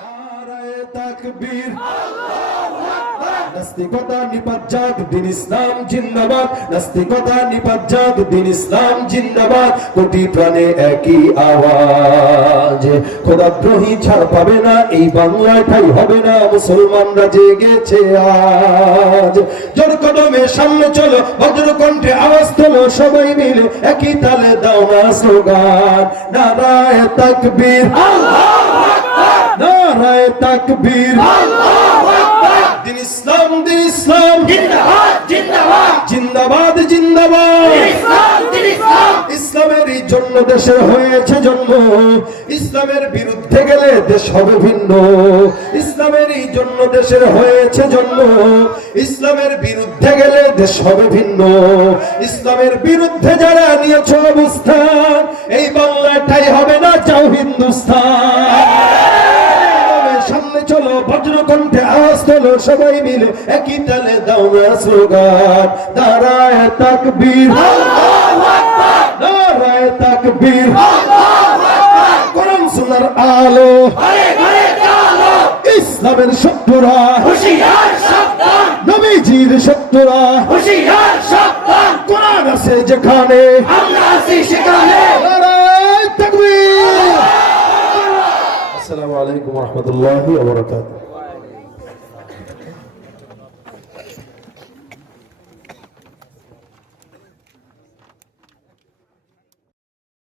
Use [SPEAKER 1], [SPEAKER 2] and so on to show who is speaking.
[SPEAKER 1] নারায়ে তাকবীর নাস্তিকতা নিপাত দিন ইসলাম জিন্দাবাদ। নাস্তিকতা দিন ইসলাম জিন্দাবাদ। কোটি প্রাণে একই আওয়াজ। খোদাদ্রোহী ছাড় পাবে না, এই বাংলায় ঠাই হবে না, মুসলমানরা জেগেছে আজ। জোর কদমে সামনে চলো বজ্র কণ্ঠে আওয়াজ তোলো, সবাই মিলে একই তালে দাও না স্লোগান। নারায় তাকবীর নারায় তাকবীর। দিন ইসলাম দিন ইসলাম জিন্দাবাদ জিন্দাবাদ ইসলামেরই জন্য দেশের হয়েছে জন্ম। ইসলামের বিরুদ্ধে গেলে দেশ হবে ভিন্ন। ইসলামেরই জন্য দেশের হয়েছে জন্ম। ইসলামের বিরুদ্ধে গেলে দেশ হবে ভিন্ন। ইসলামের বিরুদ্ধে যারা নিয়েছ অবস্থান, এই বাংলাটাই হবে না চাও হিন্দুস্তান। সামনে চলো, বজ্রকণ্ঠে আওয়াজ তোলো, সবাই মিলে একই তালে দাও না স্লোগান। দাঁড়ায় তাকবীর। নারায় তাকবীর কোরআন সুনার আলো। ইসলামের শত্রুরা। নবীজির শত্রুরা। কোরআন আছে যেখানে। আসসালামু আলাইকুম রহমতুল্লাহি ওয়া বারাকাতুহু।